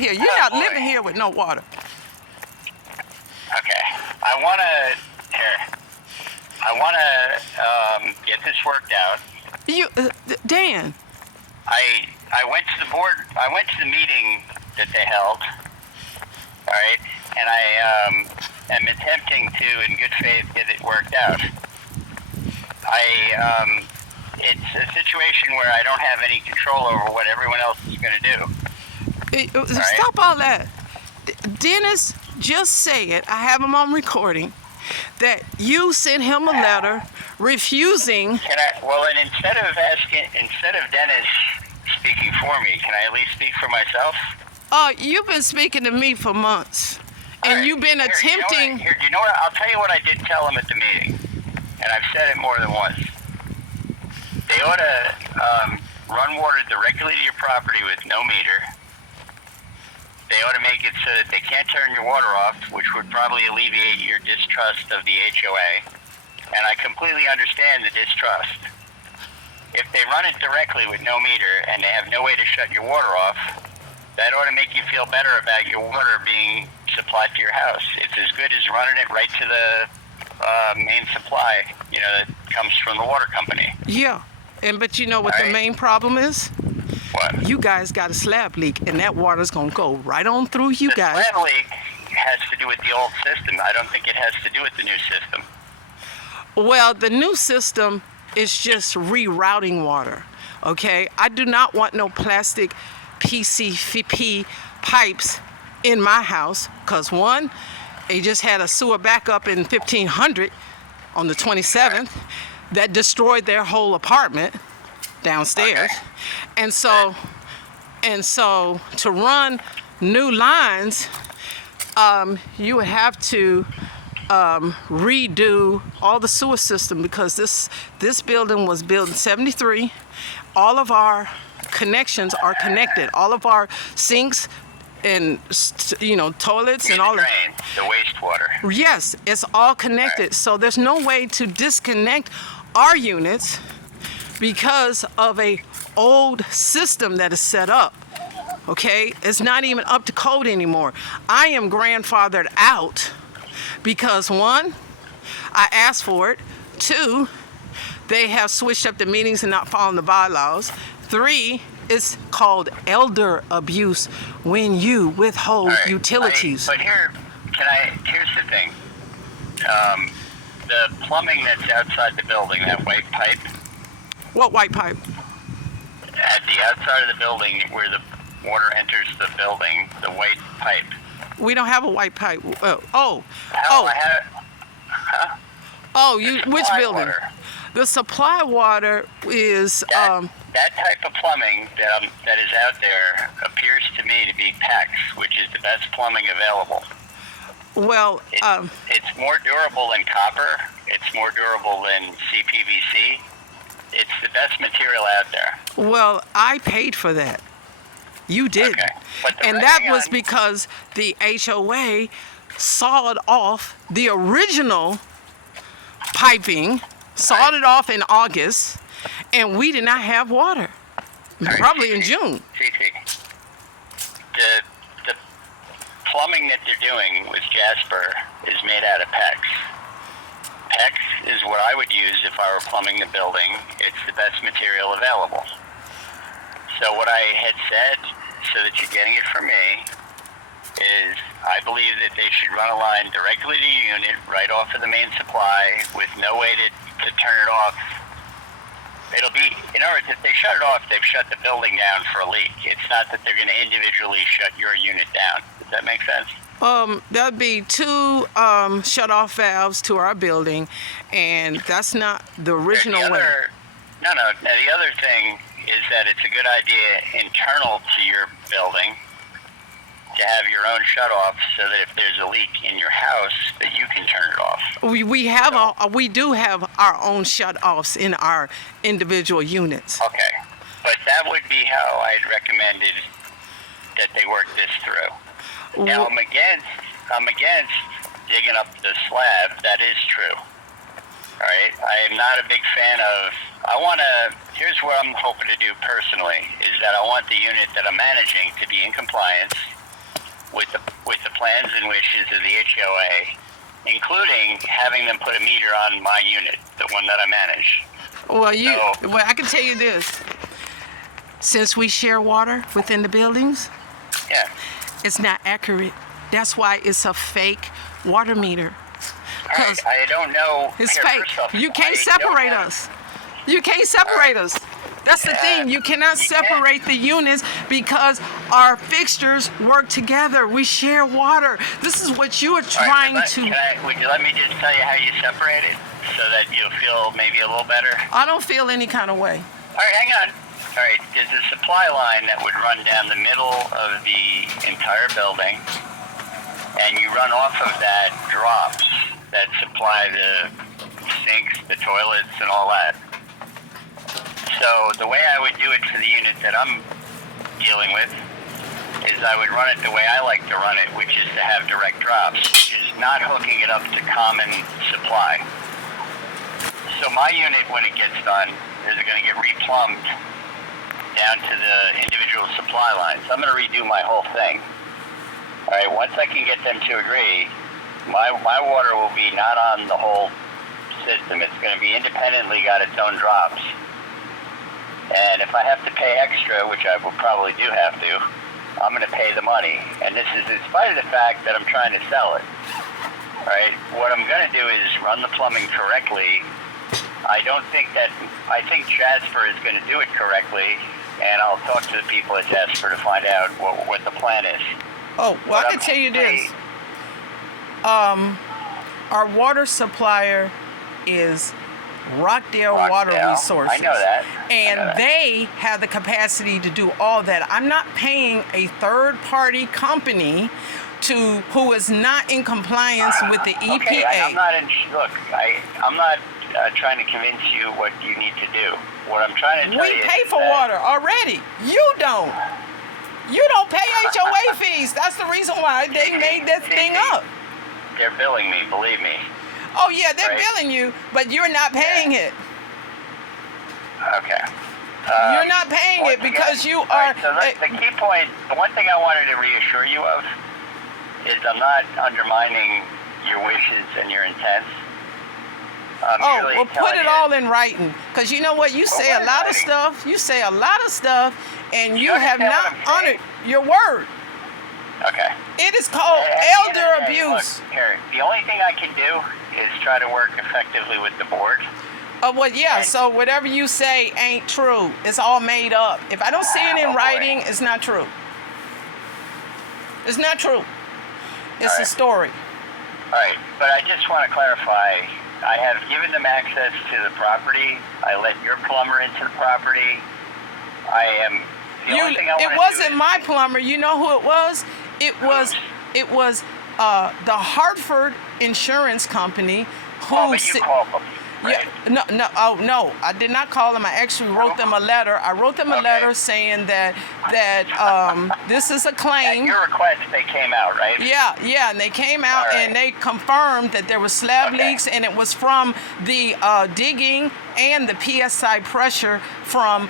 here. You're not living here with no water. Okay. I want to get this worked out. Dan. I went to the board. I went to the meeting that they held. All right, and I am attempting to, in good faith, get it worked out. It's a situation where I don't have any control over what everyone else is going to do. Stop all that. Dennis just said, I have him on recording, that you sent him a letter refusing. And instead of Dennis speaking for me, can I at least speak for myself? You've been speaking to me for months, and you've been attempting. You know what? I'll tell you what I did tell him at the meeting, and I've said it more than once. They ought to run water directly to your property with no meter. They ought to make it so that they can't turn your water off, which would probably alleviate your distrust of the HOA. And I completely understand the distrust. If they run it directly with no meter and they have no way to shut your water off, that ought to make you feel better about your water being supplied to your house. It's as good as running it right to the main supply, that comes from the water company. Yeah, but you know what the main problem is? What? You guys got a slab leak, and that water's going to go right on through you guys. The slab leak has to do with the old system. I don't think it has to do with the new system. Well, the new system is just rerouting water, okay? I do not want no plastic PCVP pipes in my house, because one, they just had a sewer backup in 1500 on the 27th that destroyed their whole apartment downstairs. Okay. And so to run new lines, you would have to redo all the sewer system, because this building was built in 73. All of our connections are connected. All of our sinks and toilets and all the drain, the wastewater. Yes, it's all connected. Right. So there's no way to disconnect our units because of a old system that is set up. Okay, it's not even up to code anymore. I am grandfathered out because one, I asked for it. Two, they have switched up the meetings and not following the bylaws. Three, it's called elder abuse when you withhold utilities. But here's the thing. The plumbing that's outside the building, that white pipe. What white pipe? At the outside of the building where the water enters the building, the white pipe. We don't have a white pipe. I have. Huh? Which building? Water. The supply water is that type of plumbing that is out there appears to me to be PEX, which is the best plumbing available. Well, it's more durable than copper. It's more durable than CPVC. It's the best material out there. Well, I paid for that. You did. Okay. And that was because the HOA sawed off the original piping, sawed it off in August, and we did not have water. Probably in June. The plumbing that they're doing with Jasper is made out of PEX. PEX is what I would use if I were plumbing the building. It's the best material available. So what I had said, so that you're getting it from me, is I believe that they should run a line directly to your unit right off of the main supply with no way to turn it off. It'll be, in other words, if they shut it off, they've shut the building down for a leak. It's not that they're going to individually shut your unit down. Does that make sense? There'll be two shut-off valves to our building, and that's not the original way. No. Now, the other thing is that it's a good idea internal to your building to have your own shut-off so that if there's a leak in your house, that you can turn it off. We do have our own shut-offs in our individual units. Okay. But that would be how I'd recommended that they work this through. Now, I'm against digging up the slab. That is true. All right? I am not a big fan of... Here's what I'm hoping to do personally, is that I want the unit that I'm managing to be in compliance with the plans and wishes of the HOA, including having them put a meter on my unit, the one that I manage. Well, I can tell you this. Since we share water within the buildings, Yeah. it's not accurate. That's why it's a fake water meter. All right, I don't know. It's Here, fake. first off, You I can't don't separate have- us. You can't separate us. That's the thing. You cannot you can. separate the units because our fixtures work together. We share water. This is what you are All trying right, to. would you let me just tell you how you separate it so that you'll feel maybe a little better? I don't feel any kind of way. All right, hang on. All right, there's a supply line that would run down the middle of the entire building, and you run off of that drops that supply the sinks, the toilets, and all that. So the way I would do it for the unit that I'm dealing with is I would run it the way I like to run it, which is to have direct drops, which is not hooking it up to common supply. So my unit, when it gets done, is going to get replumbed down to the individual supply lines. I'm going to redo my whole thing. All right, once I can get them to agree, my water will be not on the whole system. It's going to be independently got its own drops. And if I have to pay extra, which I will probably do have to, I'm going to pay the money. And this is in spite of the fact that I'm trying to sell it. All right, what I'm going to do is run the plumbing correctly. I think Jasper is going to do it correctly, and I'll talk to the people at Jasper to find out what the plan is. Oh, well, I can tell you this. Our water supplier is Rockdale Water Resources. I know that. And they have the capacity to do all that. I'm not paying a third-party company who is not in compliance with the EPA. Okay, I'm not trying to convince you what you need to do. What I'm trying to tell you We pay is for that water already. You don't. You don't pay HOA fees. That's the reason why they made that thing up. They're billing me, believe me. Oh, yeah, they're Right. billing you, but you're not paying it. Okay. You're not paying it because you are... So the key point, the one thing I wanted to reassure you of is I'm not undermining your wishes and your intents. well, put it all in writing. Because you know what? You say a lot of stuff. You say a lot of stuff, and you have not honored your word. Okay. It is called At the end elder of the day, abuse. Look, here, the only thing I can do is try to work effectively with the board. Well, yeah, so whatever you say ain't true. It's all made up. If I don't see it in writing, it's not true. It's not true. It's a story. All right, but I just want to clarify. I have given them access to the property. I let your plumber into the property. I am... It wasn't my plumber. You know who it was? It was the Hartford Insurance Company who... but you called them, right? Yeah, no, I did not call them. I actually wrote them a letter. I wrote them a letter saying that this is a claim. At your request, they came out, right? Yeah, and they came out and they confirmed that there was slab leaks, and it was from the digging and the PSI pressure from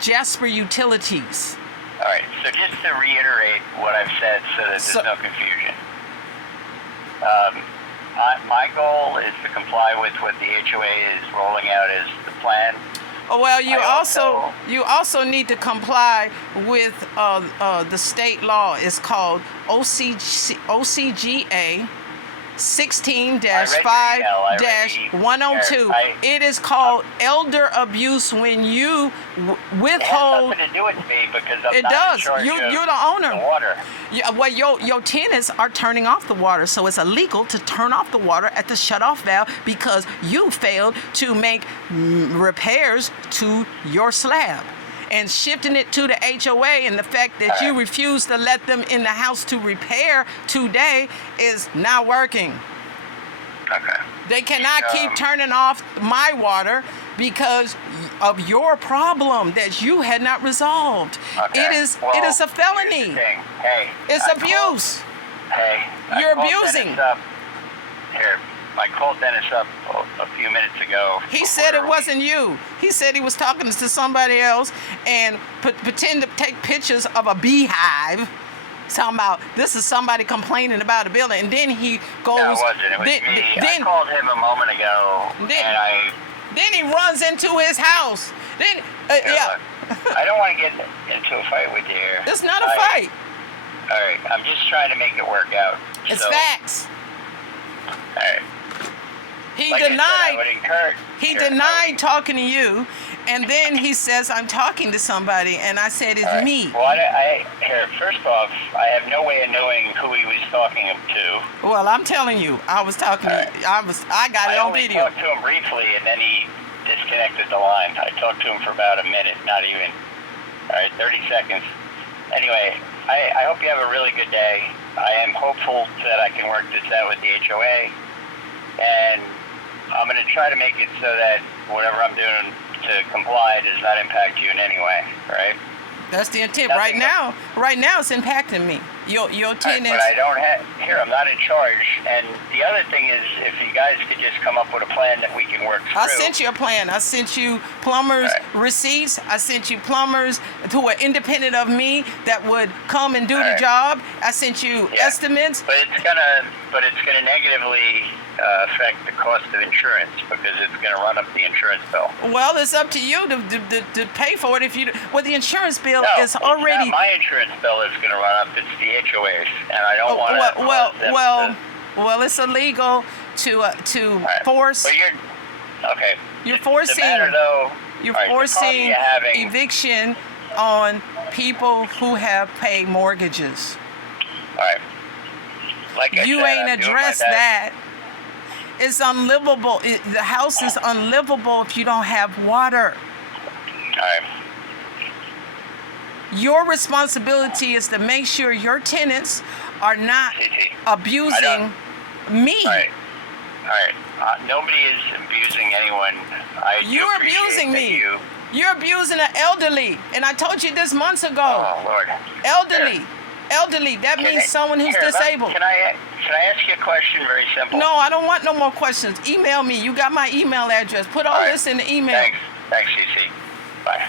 Jasper Utilities. All right, so just to reiterate what I've said so that there's no confusion. My goal is to comply with what the HOA is rolling out as the plan. Oh, well, you also need to comply with the state law. It's called OCGA 16-5-102. It is called elder abuse when you withhold. It has nothing to do with me because I'm it not does. in charge You're of the owner. the water. Yeah, well, your tenants are turning off the water, so it's illegal to turn off the water at the shutoff valve because you failed to make repairs to your slab. And shifting it to the HOA, and the fact that you refuse to let them in the house to repair today is not working. Okay. They cannot keep turning off my water because of your problem that you had not resolved. Okay. It is a felony. Here's the thing. Hey, It's abuse. You're abusing. I called Dennis up a few minutes ago. He said it wasn't you. He said he was talking to somebody else and pretend to take pictures of a beehive talking about this is somebody complaining about a building, and then he goes. No, it wasn't. It was then, me. Then, I called him a moment ago, and then he runs into his house. Then, yeah. I don't want to get into a fight with you here. It's not a fight. All right, I'm just trying to make it work out. It's facts. All right. He Like denied. I would encourage. He denied talking to you, and then he says, "I'm talking to somebody," and I said, "It's me." Well, here. First off, I have no way of knowing who he was talking to. Well, I'm telling you, I was talking. Right. I got it on video. I talked to him briefly, and then he disconnected the line. I talked to him for about a minute, not even. All right, 30 seconds. Anyway, I hope you have a really good day. I am hopeful that I can work this out with the HOA, and I'm going to try to make it so that whatever I'm doing to comply does not impact you in any way, right? That's the intent. Right now, it's impacting me. Your tenants. But I don't have, here, I'm not in charge. And the other thing is, if you guys could just come up with a plan that we can work through. I sent you a plan. I sent you plumbers' receipts. I sent you plumbers who are independent of me that would come and do the job. I sent you estimates. But it's gonna negatively affect the cost of insurance because it's gonna run up the insurance bill. Well, it's up to you to pay for it. If you, well, the insurance bill is it's already. not my insurance bill is gonna run up. It's the HOA's, and I don't want to. Well, it's illegal to force. But You're forcing. The matter, though, you're forcing eviction on people who have paid mortgages. All right. Like I you said, ain't addressed that. It's unlivable. The house is unlivable if you don't have water. All right. Your responsibility is to make sure your tenants are not abusing me. All right. Nobody is abusing anyone. You're abusing me. You're abusing an elderly, and I told you this months ago. Oh Lord. Elderly. That means someone who's disabled. Can I ask you a question? Very simple. No, I don't want no more questions. Email me. You got my email address. Put all this in the email. Thanks, CC. Bye.